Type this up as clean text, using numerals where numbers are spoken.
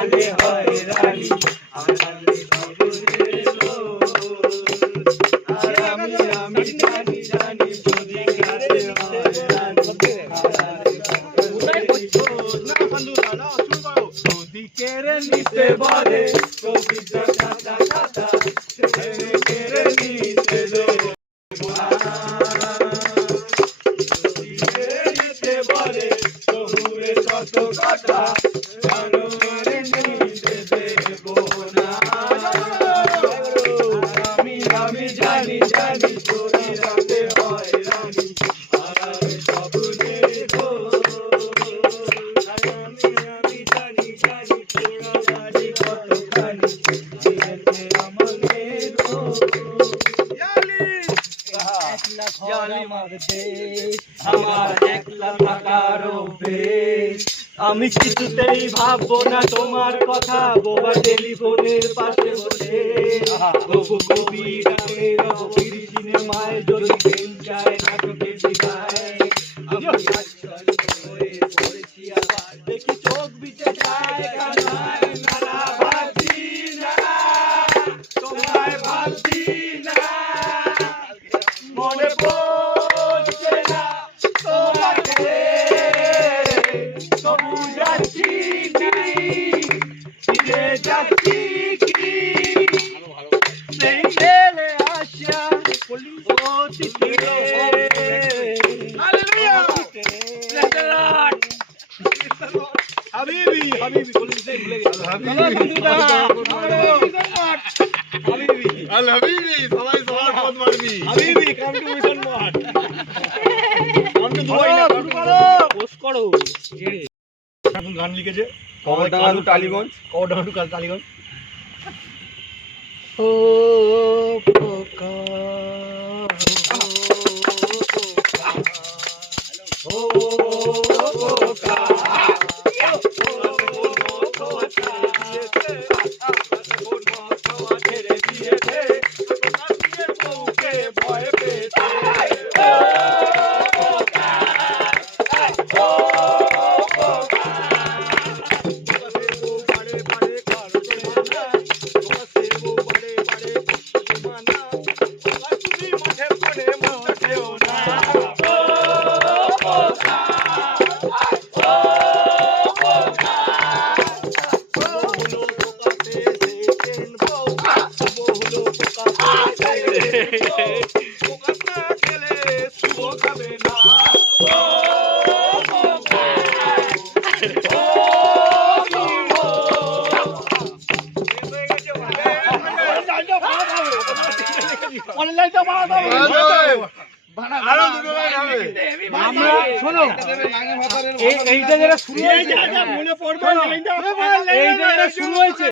হারালে হয়রানি হারালে খবরের আর আমি জানি জানি যদি কাছে হয়রানি হারালে যদি কেড়ে নিতে বলে কবিতা খাতা খাতা কেড়ে নিতে দেবো না যদি কেড়ে নিতে বলে তবুরে কত কথা জানোয়ারে নিতে দেবো না আমি জানি জানি যদি রাতে হয়রানি হারালে স্বপ্নের আমি জানি জানি তোরা জানি কতখানি দিয়েছে আমাকে আমার একলা থাকার অভ্যেস আমি কিছুতেই ভাববো না তোমার কথা বোবা টেলিফোনের পাশে বসে তবু কবি গানে রবির সিনেমায় যদি ট্রেন যায় নাটকে বিদায় আমি আশ্চর্য হয়ে পড়েছি আবার দেখি চোখ বিচে যায় কানায় নানা ভাবছি না তোমায় ভাবছি না মনে পড়ছে না তোমাকে তবু যাচ্ছি ফিরে যাচ্ছি কি সেই মেলে আশা অতীতে হাবিবি হাবিবি বলতে ভুলে গেছি হাবিবি আল হাবিবি সবাই সবার পথ মারবি হাবিবি কাম টু মিশন মাঠ কাম টু দুবাই না শুরু করো পোস্ট করো এখন গান লিখেছে কবরডাঙ্গা টু টালিগঞ্জ ও পোকা ও পোকা এইটা যেটা শুরু হয়েছে